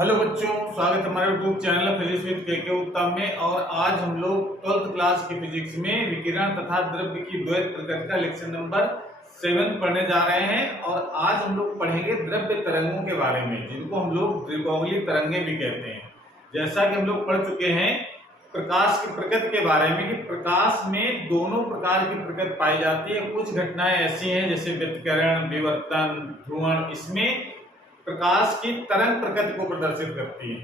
Hello बच्चों, स्वागत है हमारे यूट्यूब चैनल फिजिक्स विद के उत्तम में। और आज हम लोग 12th क्लास की फिजिक्स में विकिरण तथा द्रव्य की द्वैत प्रकृति का लेक्चर नंबर 7 पढ़ने जा रहे हैं। और आज हम लोग पढ़ेंगे द्रव्य तरंगों के बारे में, जिनको हम लोग द्विगोलीय तरंगे भी कहते हैं। जैसा कि हम लोग पढ़ चुके हैं प्रकाश की प्रकृति के बारे में कि प्रकाश में दोनों प्रकार की प्रकृति पाई जाती है। कुछ घटनाएं ऐसी हैं जैसे व्यतिकरण, विवर्तन, ध्रुवण, इसमें प्रकाश की तरंग प्रकृति को प्रदर्शित करती है,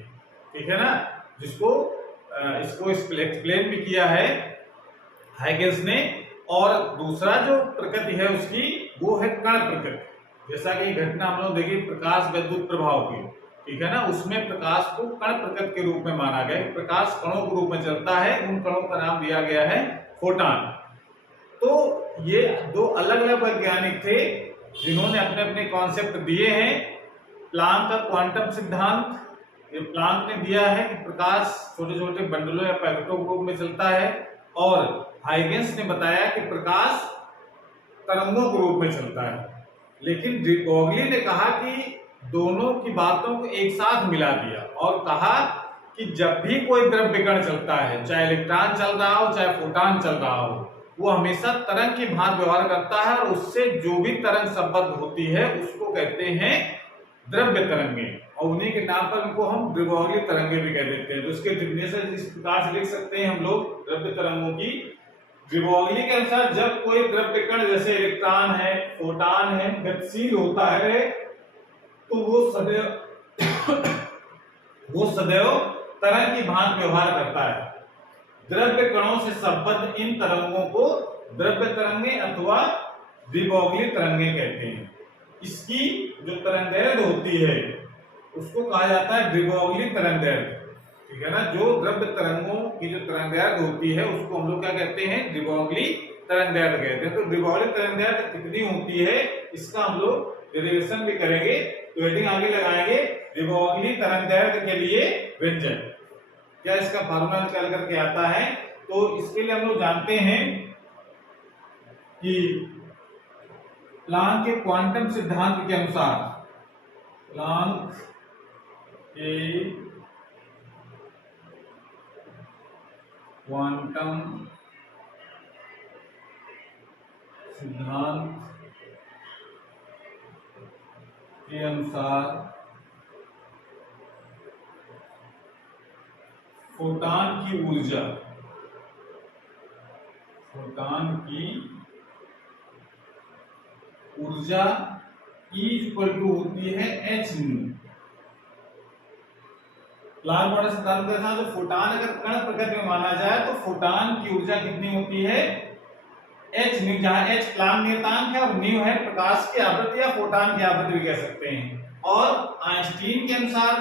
ठीक है ना। इसको एक्सप्लेन भी किया है हाइगेंस ने। और दूसरा जो प्रकृति है उसकी वो है कण प्रकृति। जैसा कि घटना हम लोग देखिए प्रकाश विद्युत प्रभाव की, ठीक है ना, उसमें प्रकाश को कण प्रकृति के रूप में माना गया। प्रकाश कणों के रूप में चलता है, उन कणों का नाम दिया गया है फोटॉन। तो ये दो अलग अलग वैज्ञानिक थे जिन्होंने अपने अपने कॉन्सेप्ट दिए हैं। प्लांक का क्वांटम सिद्धांत, ये प्लांक ने दिया है कि प्रकाश छोटे छोटे बंडलों या पैकेटों के रूप में चलता है। और हाइगेंस ने बताया कि प्रकाश तरंगों के रूप में चलता है। लेकिन डी ब्रोगली ने कहा कि दोनों की बातों को एक साथ मिला दिया और कहा कि जब भी कोई द्रव्य कण चलता है, चाहे इलेक्ट्रॉन चल रहा हो चाहे फोटॉन चल रहा हो, वो हमेशा तरंग की भांति व्यवहार करता है। और उससे जो भी तरंग संबद्ध होती है उसको कहते हैं द्रव्य तरंगे। और उन्हीं के नाम पर उनको हम द्विगोलीय तरंगे भी कह देते हैं। तो इसके डेफिनेशन इस प्रकार से लिख सकते हैं हम लोग द्रव्य तरंगों की। द्विगोलीय के अनुसार जब कोई द्रव्य कण जैसे इलेक्ट्रॉन है, फोटॉन है, गतिशील होता है तो वो सदैव तरंग की भांति व्यवहार करता है। द्रव्य कणों से संबद्ध इन तरंगों को द्रव्य तरंगे अथवा द्विगोलीय तरंगे कहते हैं। इसकी जो तरंगदैर्घ्य होती है उसको कहा जाता है द्विगोलीय तरंगदैर्घ्य, ठीक है ना। जो द्रव्य तरंगों की जो तरंगदैर्घ्य होती है उसको हम लोग क्या कहते हैं, द्विगोलीय तरंगदैर्घ्य कहते हैं। तो द्विगोलीय तरंगदैर्घ्य कितनी होती है इसका हम लोग डेरिवेशन भी करेंगे। तो हेडिंग आगे लगाएंगे द्विगोलीय तरंगदैर्घ्य के लिए व्यंजन। क्या इसका फार्मूला निकाल करके आता है। तो इसके लिए हम लोग जानते हैं कि प्लांक के क्वांटम सिद्धांत के अनुसार, प्लांक के क्वांटम सिद्धांत के अनुसार फोटॉन की ऊर्जा, E इक्वल टू होती है h न्यू। प्लांक क्वांटम सिद्धांत के अनुसार जो फोटॉन अगर कण प्रकृति में माना जाए तो फोटॉन की ऊर्जा कितनी होती है, h न्यू, जहां h प्लांक नियतांक है और न्यू है प्रकाश की आवृत्ति या फोटॉन की आवृत्ति भी कह सकते हैं। और आइंस्टीन के अनुसार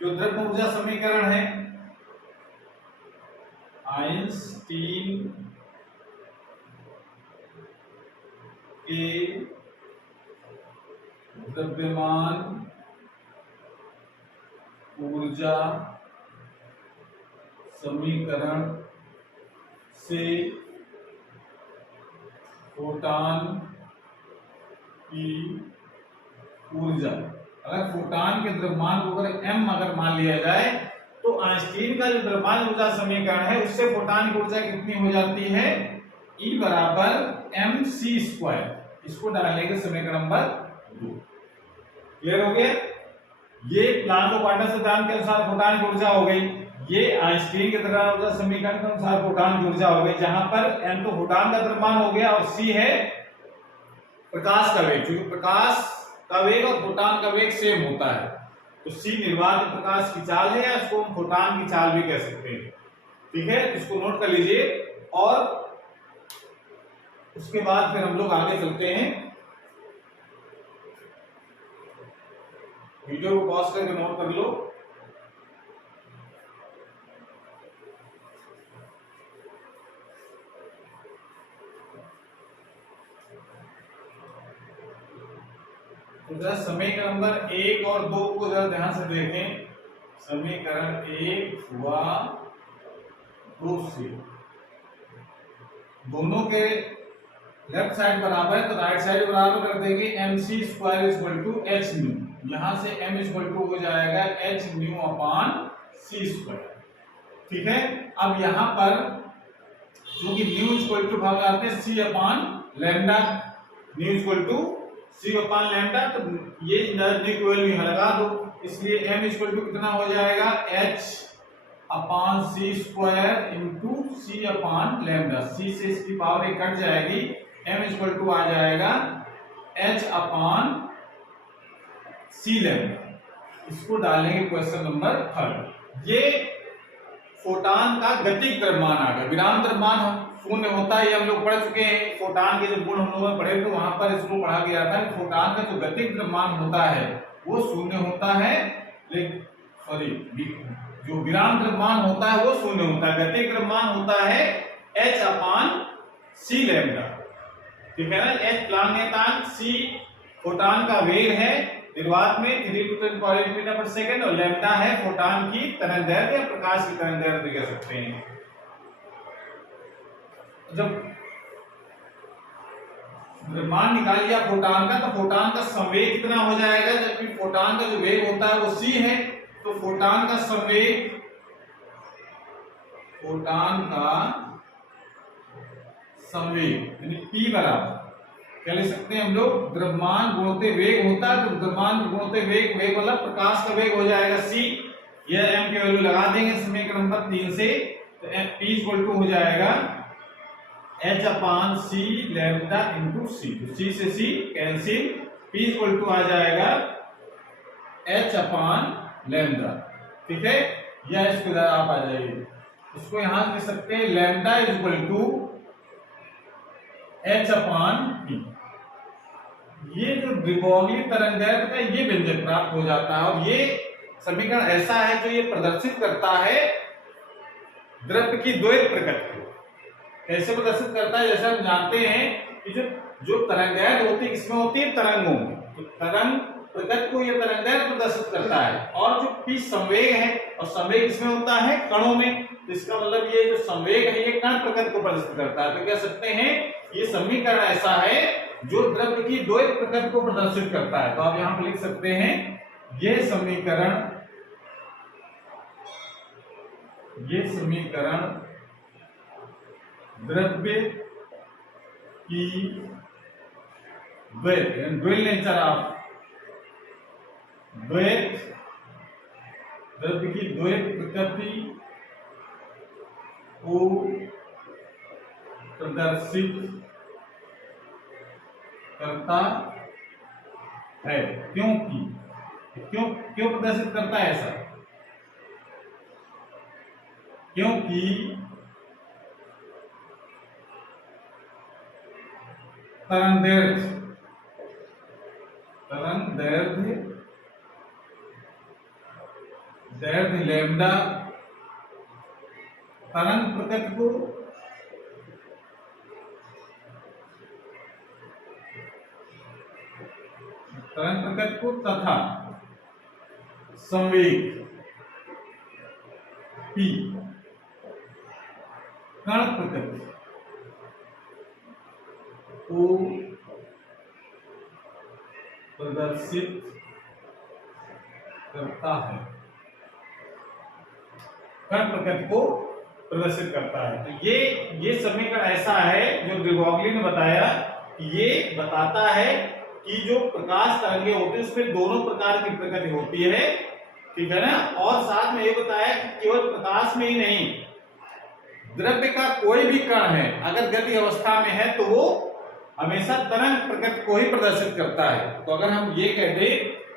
जो द्रव्य ऊर्जा समीकरण है, आइंस्टीन के द्रव्यमान ऊर्जा समीकरण से फोटॉन की ऊर्जा, अगर फोटॉन के द्रव्यमान को अगर m अगर मान लिया जाए तो आइंस्टीन का जो द्रव्यमान ऊर्जा समीकरण है उससे फोटॉन की ऊर्जा कितनी हो जाती है, E बराबर mc²। इसको डालेंगे समीकरण नंबर 2। क्लियर हो गया। ये प्लांक और क्वांटम सिद्धांत के अनुसार फोटॉन की ऊर्जा हो गई। ये आइंस्टीन के द्रव्यमान ऊर्जा समीकरण के अनुसार फोटॉन की ऊर्जा हो गई, जहां पर m तो फोटॉन का द्रव्यमान हो गया और c है प्रकाश का वेग। क्योंकि प्रकाश का वेग और फोटॉन का वेग सेम होता है तो c निर्वात प्रकाश की चाल है, या इसको हम फोटॉन की चाल भी कह सकते हैं, ठीक है। इसको नोट कर लीजिए। और उसके बाद फिर हम लोग आगे चलते हैं। वीडियो को पॉज करके नोट कर लो। तो जरा समीकरण नंबर 1 और 2 को जरा ध्यान से देखें। समीकरण 1 व 2 से दोनों के लेफ्ट साइड बराबर है तो राइट साइड बराबर कर देंगे। mc square equal to h nu, यहां से m इक्वल टू हो जाएगा h nu upon c square. ठीक है, अब यहां पर क्योंकि न्यू इक्वल टू भाग आते हैं c upon lambda, nu equal to c upon lambda, तो ये न्यू की वैल्यू यहां लगा दो, इसलिए m इक्वल टू कितना हो जाएगा h upon c square into c upon lambda, c से इसकी पावर 1 कट जाएगी, m इक्वल टू आ जाएगा h अपॉन c लैम्डा। इसको डालेंगे क्वेश्चन नंबर 3। ये फोटॉन का गतिज द्रव्यमान आ गया। विराम द्रव्यमान शून्य होता है, ये हम लोग पढ़ चुके हैं। फोटॉन के जो गुण हम लोग पढ़े तो वहां पर इसको पढ़ा गया था कि फोटॉन का जो गतिज द्रव्यमान होता है वो शून्य होता है, लेकिन सॉरी जो विराम द्रव्यमान होता है वो शून्य होता है, गतिज द्रव्यमान होता है h अपॉन c लैम्डा। ठीक है ना, h प्लांगेतांक, c फोटॉन का वेग है निर्वात में 3 × 10⁻⁸ मीटर पर सेकंड, और लैम्डा है फोटॉन की तरंगदैर्घ्य या प्रकाश की तरंगदैर्घ्य कह सकते हैं। जब द्रव्यमान निकाल लिया फोटॉन का, तो फोटॉन का संवेग कितना हो जाएगा, जबकि फोटॉन का जो वेग होता है वो c है, तो फोटॉन का संवेग, फोटॉन का संवेग यानी p बराबर क्या लिख सकते हैं हम लोग, द्रव्यमान गुणोत्तर वेग होता है, तो द्रव्यमान गुणोत्तर वेग, वेग मतलब प्रकाश का वेग हो जाएगा c, यह m की वैल्यू लगा देंगे समीकरण नंबर 3 से, तो p इक्वल टू हो जाएगा h upon c lambda into c, तो c से c cancel, p equal to आ जाएगा h अपॉन लैम्डा। ठीक है, या इसको इधर आप आ जाइए, इसको यहां लिख सकते हैं lambda equal to h upon p। ये जो द्विगोणीय तरंगदैर्घ्य का ये व्यंजक प्राप्त हो जाता है, और ये समीकरण ऐसा है जो ये प्रदर्शित करता है द्रव्य की द्वैत प्रकृति को। कैसे प्रदर्शित करता है, जैसे हम जानते हैं कि जो तरंगदैर्घ्य होती है किसमें होती है, तरंगों में, तो तरंग प्रकृति को ये तरंगदैर्घ्य प्रदर्शित करता है, और जो p संवेग है, और संवेग किसमें होता है, कणों में, तो इसका मतलब ये जो संवेग है ये कण प्रकृति को प्रदर्शित करता है। तो कह सकते हैं ये समीकरण ऐसा है जो द्रव्य की द्वैत प्रकृति को प्रदर्शित करता है। तो आप यहां पर लिख सकते हैं ये समीकरण द्रव्य की द्वैत ड्यूअल नेचर ऑफ द्वैत, द्रव्य की द्वैत प्रकृति को प्रदर्शित करता है। क्योंकि क्यों प्रदर्शित करता है ऐसा, क्योंकि दैर्घ्य लैम्डा तरंग प्रकृति को तथा संवेग p कण प्रकृति को प्रदर्शित करता है, कण प्रकृति को प्रदर्शित करता है। तो ये समीकरण ऐसा है जो ब्रिगॉगली ने बताया, ये बताता है कि जो प्रकाश तरंगे होती है उसमें दोनों प्रकार की प्रकृति होती है। ठीक है ना, और साथ में ये बताया कि केवल प्रकाश में ही नहीं, द्रव्य का कोई भी कण है अगर गति अवस्था में है तो वो हमेशा तरंग प्रकृति को ही प्रदर्शित करता है। तो अगर हम ये कह दें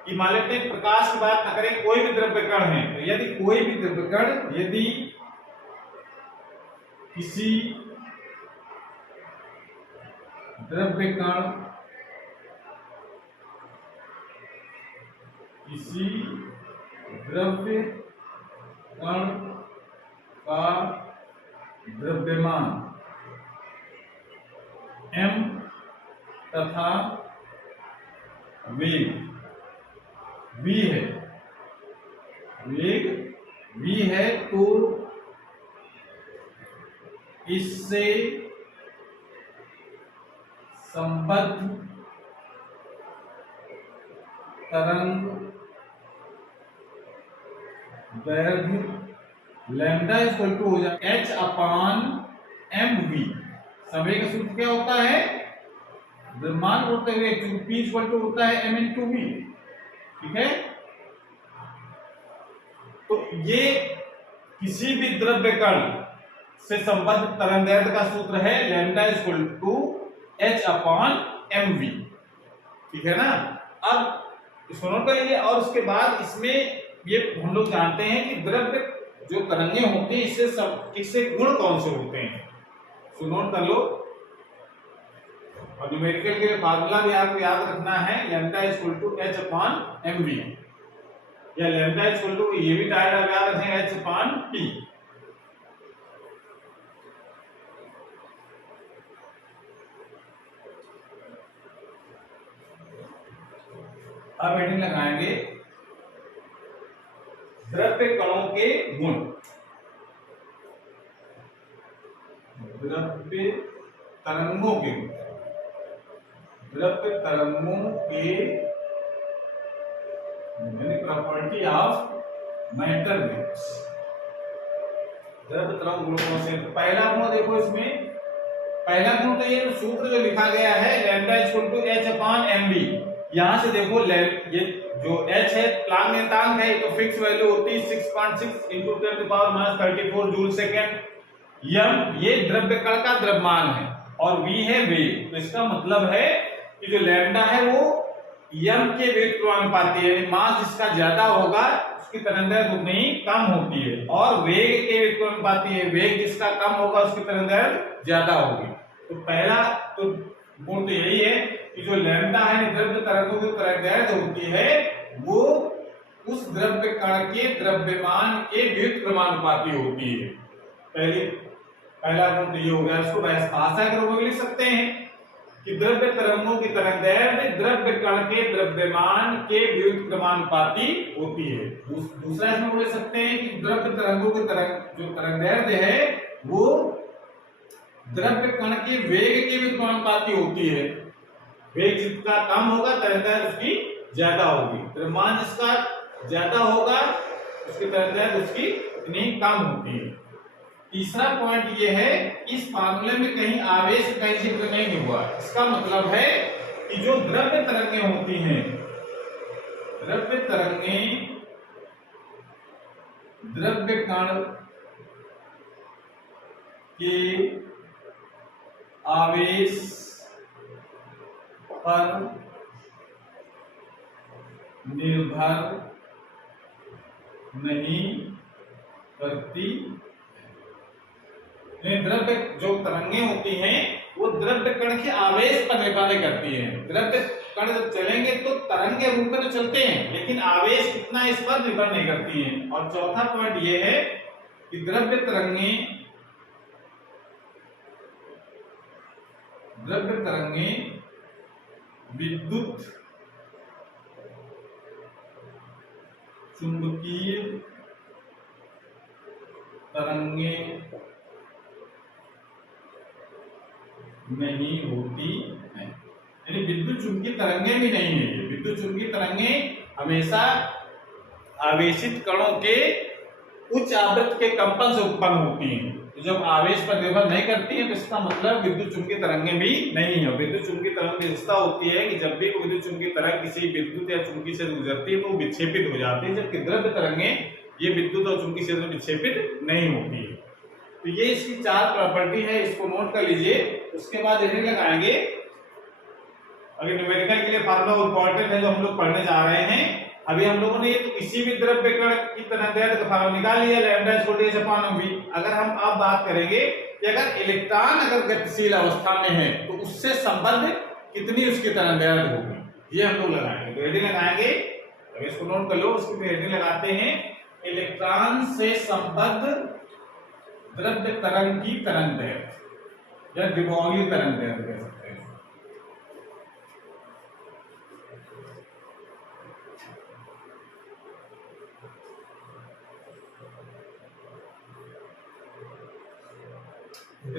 कि मान लेते हैं प्रकाश की बात न करें, कोई भी द्रव्य कण है, तो यदि कोई भी द्रव्य कण यदि किसी द्रव्य कण किसी द्रव्य कण का द्रव्यमान m तथा वेग v है, वेग v है, तो इससे संबद्ध तरंग दैर्घ्य लैम्डा इक्वल टू हो जाए h/mv। समय का सूत्र क्या होता है, द्रव्यमान बढ़ते हुए p इक्वल टू होता है m into v। ठीक है, तो ये किसी भी द्रव्य कण से संबद्ध तरंगदैर्घ्य का सूत्र है लैम्डा इक्वल टू h/mv। ठीक है ना। अब इसको नोट कर लीजिए। और उसके बाद इसमें ये हम लोग जानते हैं कि द्रव्य जो तरंगे होती हैं इससे गुण कौन से होते हैं, तो नोट कर लो। और न्यूमेरिकल के लिए फार्मूला भी आपको याद रखना है, लैम्डा इक्वल टू h/mv, या लैम्डा इक्वल टू ये भी डायरेक्ट आप याद रखें h/p। अब हेडिंग लगाएंगे द्रव्य कणों के गुण। द्रव्य तरंगों के गुण, द्रव्य तरंगों के प्रॉपर्टी ऑफ मैटर वेव्स। द्रव्य तरंग गुणों कौन से, पहला गुण देखो इसमें, पहला गुण तो ये सूत्र जो लिखा गया है लैम्डा इक्वल टू h/mv। यहां से देखो ये जो h है प्लांक नियतांक है, तो फिक्स वैल्यू होती है 6.6 into 10⁻34 जूल सेकेंड। m ये द्रव्य कण का द्रव्यमान है और v है वेग। तो इसका मतलब है कि जो लैम्डा है वो m के वेग के अनुपाती है, मास जिसका ज्यादा होगा उसकी तरंगदैर्घ्य उतनी कम होती है, और वेग के वेग के अनुपाती है, वेग जिसका कम होगा उसकी तरंगदैर्घ्य ज्यादा होगी। तो पहला तो गुण तो यही है कि जो लैम्डा है द्रव्य तरंगों की तरंगदैर्घ्य होती है वो उस द्रव्य कण के द्रव्यमान के व्युत्क्रमानुपाती होती है। पहला गुण तो ये हो गया। इसको भाषा के रूप में लिख सकते हैं कि द्रव्य तरंगों की तरंगदैर्घ्य द्रव्य कण के द्रव्यमान के व्युत्क्रमानुपाती होती है। दूसरा इसमें बोल सकते हैं कि द्रव्य तरंगों की जो तरंगदैर्घ्य है वो द्रव्य कण के वेग के व्युत्क्रमानुपाती होती है। वेग जिसका कम होगा तरंगदैर्घ्य उसकी ज्यादा होगी, द्रव्यमान जिसका ज्यादा होगा उसकी तरंगदैर्घ्य उसकी उतनी कम होती है। तीसरा पॉइंट ये है, इस फार्मूले में कहीं आवेश का जिक्र नहीं हुआ। इसका मतलब है कि जो द्रव्य तरंगें होती हैं, द्रव्य तरंगें द्रव्य कण के आवेश पर निर्भर नहीं करती। द्रव्य जो तरंगें होती हैं वो द्रव्य कण के आवेश पर निर्भर नहीं करती हैं। द्रव्य कण जब चलेंगे तो तरंग के रूप में तो चलते हैं, लेकिन आवेश कितना इस पर निर्भर नहीं करती हैं। और चौथा पॉइंट ये है कि द्रव्य तरंगें विद्युत चुंबकीय तरंगें नहीं होती है, यानी विद्युत चुंबकीय तरंगें भी नहीं है। ये विद्युत चुंबकीय तरंगें हमेशा आवेशित कणों के उच्च आवृत्ति के कंपन से उत्पन्न होती हैं। तो जब आवेश पर निर्भर नहीं करती है तो इसका मतलब विद्युत चुंबकीय तरंगें भी नहीं है। विद्युत चुंबकीय तरंग की विशेषता होती है कि जब भी विद्युत चुंबकीय तरंग किसी विद्युत या चुंबकीय से गुजरती है तो विक्षेपित हो जाती है, जबकि द्रव्य तरंगें ये विद्युत और चुंबकीय क्षेत्र में विक्षेपित नहीं होती है। तो ये इसकी चार प्रॉपर्टी है, इसको नोट कर लीजिए। उसके बाद हेडिंग लगाएंगे। अगर न्यूमेरिकल के लिए फार्मूला इंपॉर्टेंट है जो हम लोग पढ़ने जा रहे हैं। अभी हम लोगों ने ये तो किसी भी द्रव्य कण की तरंगदैर्घ्य का फार्मूला निकाल लिया, लैम्डा इक्वल टू h/mv। अगर हम अब बात करेंगे कि अगर इलेक्ट्रॉन अगर गतिशील अवस्था में है तो उससे संबद्ध कितनी उसकी तरंगदैर्घ्य होगी, ये हम लोग लगाएंगे। तो हेडिंग लगाएंगे, अगर इसको नोट कर लो। उसकी हेडिंग लगाते हैं इलेक्ट्रॉन से संबद्ध द्रव्य तरंग की तरंगदैर्घ्य या de Broglie तरंगदैर्घ्य कह सकते हैं।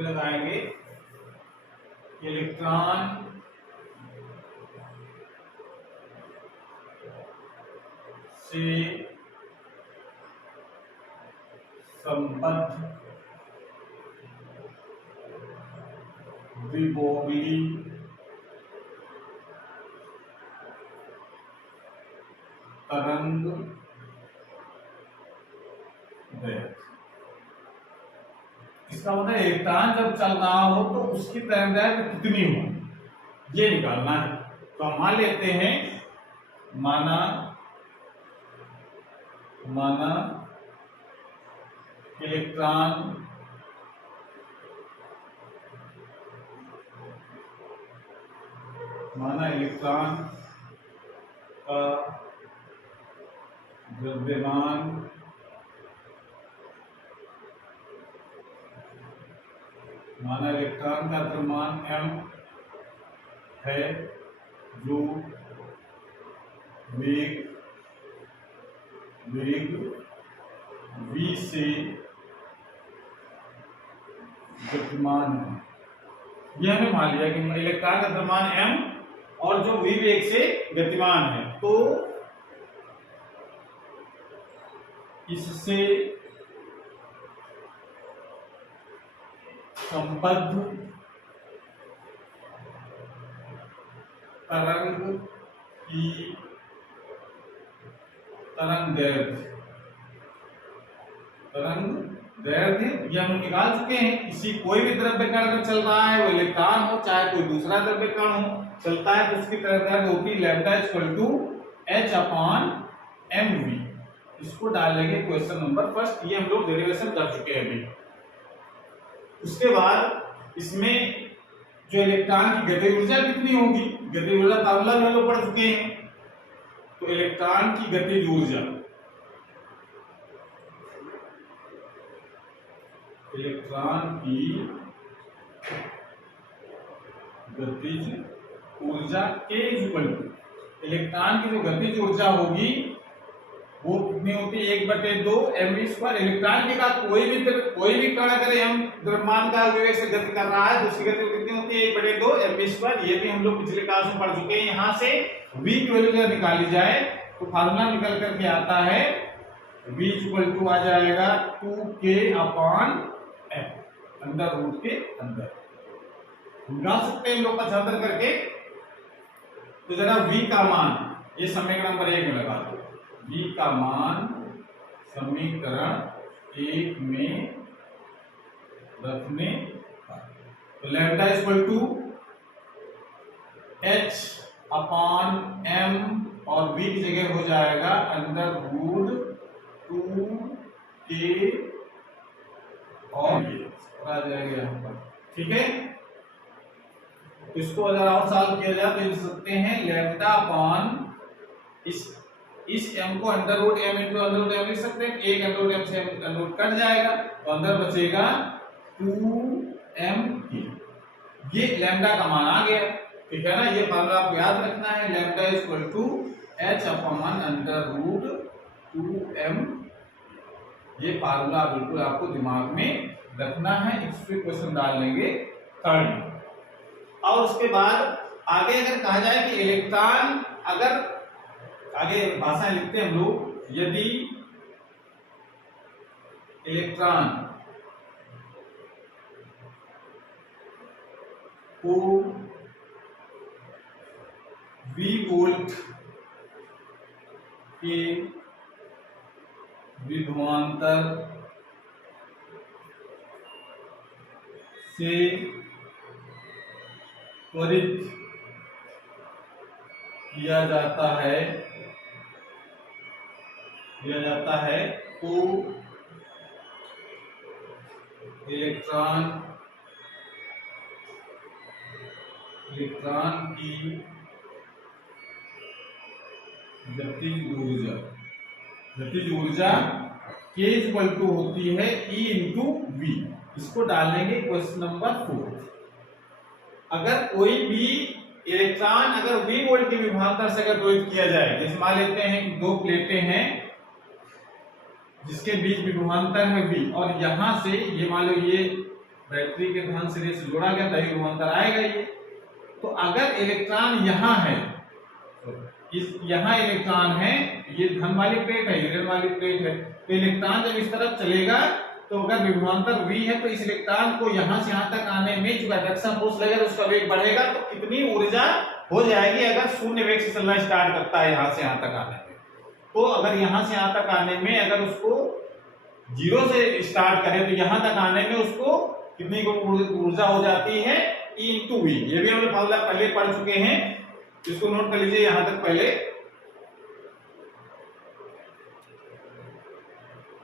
लगाएंगे इलेक्ट्रॉन से संबद्ध द्विबोगली तरंग दैर्घ्य। इसका मतलब इलेक्ट्रॉन जब चल रहा हो तो उसकी तरंग दैर्घ्य कितनी हो ये निकालना है। तो हम मान लेते हैं माना इलेक्ट्रॉन का द्रव्यमान इलेक्ट्रॉन का द्रव्यमान m है जो वेग v से गतिमान है। यह हमें मान लिया कि इलेक्ट्रॉन का द्रव्यमान m और जो v वेग से गतिमान है, तो इससे संबद्ध तरंग दैर्घ्य यह हम निकाल चुके हैं। किसी कोई भी द्रव्य कण में चल रहा है, वो इलेक्ट्रॉन हो चाहे कोई दूसरा द्रव्य कण हो, चलता है तो उसकी तरंग दैर्घ्य होती है lambda equal to h upon mv। इसको डाल लेंगे क्वेश्चन नंबर फर्स्ट। ये हम लोग डेरिवेशन कर चुके हैं अभी। उसके बाद इसमें जो इलेक्ट्रॉन की गतिज ऊर्जा कितनी होगी, गतिज ऊर्जा फार्मूला हम लोग पढ़ चुके हैं। तो इलेक्ट्रॉन की गतिज ऊर्जा K इक्वल टू इलेक्ट्रॉन की जो गतिज ऊर्जा होगी वो कितनी होती है 1/2 mv²। इलेक्ट्रॉन के साथ कोई भी कण अगर हम द्रव्यमान का वेग से गति कर रहा है तो उसकी गति कितनी होती है 1/2 mv²। ये भी हम लोग पिछले क्लास में पढ़ चुके हैं। यहाँ से v की वैल्यू जब निकाली जाए तो फार्मूला निकल करके आता है v इक्वल टू आ जाएगा 2k अपॉन m अंदर रूट के अंदर। निकाल सकते हैं लोग का छात्र करके। तो जरा v का मान ये समीकरण नंबर 1 में लगा दो। v का मान समीकरण 1 में रखने तो lambda equal to h upon m और v की जगह हो जाएगा अंडर रूट 2k और आ जाएगा यहाँ पर। ठीक है, इसको अगर और सॉल्व किया जाए तो लिख सकते हैं लैम्डा अपॉन इस m को under root m into under root m लिख सकते हैं। एक अंडर रूट m से अंडर रूट कट जाएगा तो अंदर बचेगा 2m। ये लैम्डा का मान आ गया। ठीक है ना, ये फार्मूला आपको याद रखना है। Lambda equal to h upon under root 2m। ये फार्मूला बिल्कुल आपको दिमाग में रखना है। इस पे क्वेश्चन डाल लेंगे थर्ड। और उसके बाद आगे अगर कहा जाए कि इलेक्ट्रॉन अगर आगे भाषाएं लिखते हैं हम लोग, यदि इलेक्ट्रॉन को v वोल्ट के विभवांतर से त्वरित किया जाता है तो इलेक्ट्रॉन की गतिज ऊर्जा K इक्वल टू होती है E इंटू V। इसको डालेंगे क्वेश्चन नंबर 4। अगर कोई भी इलेक्ट्रॉन अगर V वोल्ट के विभवांतर से अगर त्वरित किया जाए, जैसे मान लेते हैं दो प्लेटें हैं जिसके बीच विभवांतर है V और यहां से ये मान लो ये बैटरी के धन सिरे से जोड़ा गया तभी विभवांतर आएगा ये। तो अगर इलेक्ट्रॉन यहां है इस यहाँ इलेक्ट्रॉन है, ये धन वाली प्लेट है, ऋण वाली प्लेट है, तो इलेक्ट्रॉन जब इस तरफ चलेगा तो अगर विभवांतर v है तो इस इलेक्ट्रॉन को यहाँ से यहाँ तक आने में जो एट्रैक्शन फोर्स लगेगा तो उसका वेग बढ़ेगा, तो कितनी ऊर्जा हो जाएगी अगर शून्य वेग से चलना स्टार्ट करता है यहाँ से यहाँ तक आने में। तो अगर यहाँ से यहाँ तक आने में अगर उसको जीरो से स्टार्ट करें तो यहाँ तक आने में उसको कितनी ऊर्जा हो जाती है, E इंटू वी। ये भी हम लोग फॉर्मूला पहले पढ़ चुके हैं, इसको नोट कर लीजिए यहां तक पहले।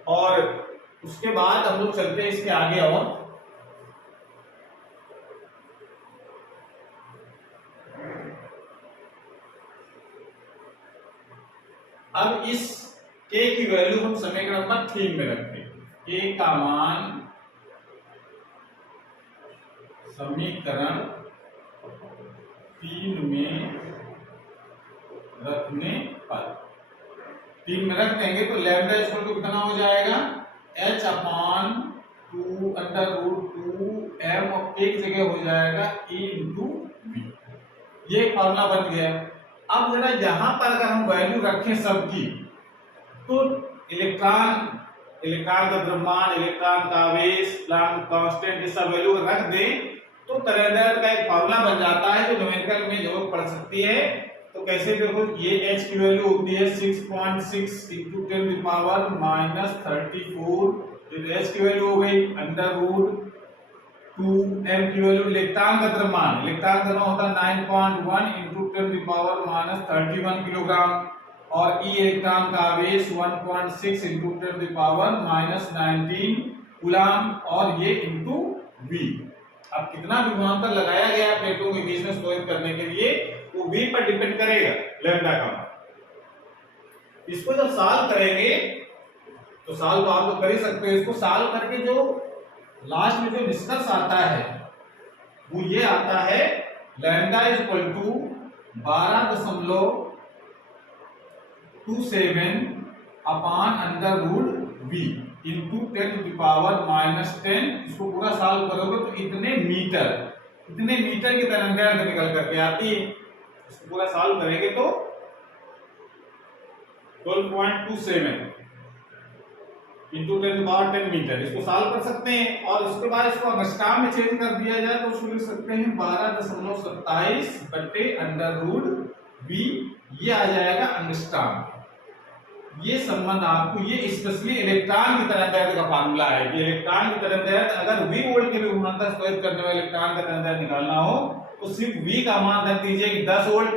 और उसके बाद हम लोग चलते हैं इसके आगे। और अब इस K की वैल्यू हम समीकरण नंबर 3 में रखते हैं। K का मान समीकरण 3 में रखने पर 3 में रख देंगे तो लैम्डा इक्वल टू कितना हो जाएगा, h अपान 2 अंडर रूट 2m और k की जगह हो जाएगा e इंटू v। ये फॉर्मूला बन गया। अब जरा यहाँ पर अगर हम वैल्यू रखें सबकी, तो इलेक्ट्रॉन का द्रव्यमान, इलेक्ट्रॉन का आवेश, प्लांक कांस्टेंट, ये सब वैल्यू रख दें तो तरंगदैर्घ्य का एक फॉर्मूला बन जाता है जो न्यूमेरिकल में जरूरत पड़ सकती है। तो कैसे देखो, ये h की वैल्यू होती है 6.6 इंटू 10 की पावर माइनस 34, तो h की वैल्यू हो गई अंडर रूट 2m की वैल्यू। इलेक्ट्रॉन का द्रव्यमान होता है 9.1 इंटू 10 की पावर माइनस 31 किलोग्राम, और ई इलेक्ट्रॉन का आवेश 1.6 इंटू 10 की पावर माइनस 19 कूलम, और ये इंटू v। अब कितना विभवांतर लगाया गया प्लेटों के बीच में स्टोरेज करने के लिए वो v पर डिपेंड करेगा लैम्डा का मान। इसको जब सॉल्व करेंगे तो सॉल्व तो आप लोग कर ही सकते हो, इसको सॉल्व करके जो लास्ट में जो निष्कर्ष आता है वो ये आता है, lambda is equal to 12.27 upon under root v into 10 to the power minus 10। इसको पूरा सॉल्व करोगे तो इतने मीटर की तरंगदैर्घ्य निकल करके आती है। इसको पूरा सॉल्व करेंगे तो 12.27 इंटू 10 टू पावर 10 मीटर, इसको सॉल्व कर सकते हैं। और उसके बाद इसको अंगस्ट्रॉम में चेंज कर दिया जाए तो उसको लिख सकते हैं 12.27 बटे अंडर रूट v, ये आ जाएगा अंगस्ट्रॉम। ये संबंध आपको, ये स्पेशली इलेक्ट्रॉन की तरंगदैर्घ्य का फार्मूला है कि इलेक्ट्रॉन की तरंगदैर्घ्य अगर v वोल्ट के विभवांतर स्टोरेज करने वाले इलेक्ट्रॉन का तरंगदैर्घ्य निकालना हो तो सिर्फ v का मान रख दीजिए कि 10 वोल्ट,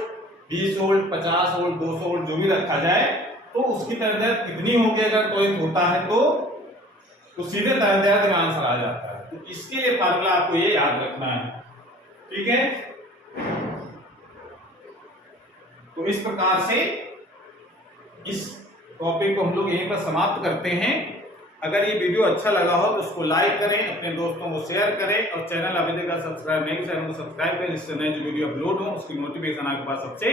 20 वोल्ट, 50 वोल्ट, 200 वोल्ट जो भी रखा जाए, तो उसकी तरंगदैर्घ्य कितनी होगी अगर त्वरित होता है तो सीधे तरंगदैर्घ्य में आंसर आ जाता है। तो इसके लिए फार्मूला आपको ये याद रखना है, ठीक है। तो इस प्रकार से इस टॉपिक को हम लोग यहीं पर समाप्त करते हैं। अगर ये वीडियो अच्छा लगा हो तो उसको लाइक करें, अपने दोस्तों को शेयर करें, और चैनल अभी तक सब्सक्राइब नहीं किया चैनल को सब्सक्राइब करें, जिससे नए जो वीडियो अपलोड हो उसकी नोटिफिकेशन आपके पास सबसे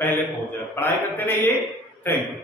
पहले पहुंच जाए। पढ़ाई करते रहिए। Thank you.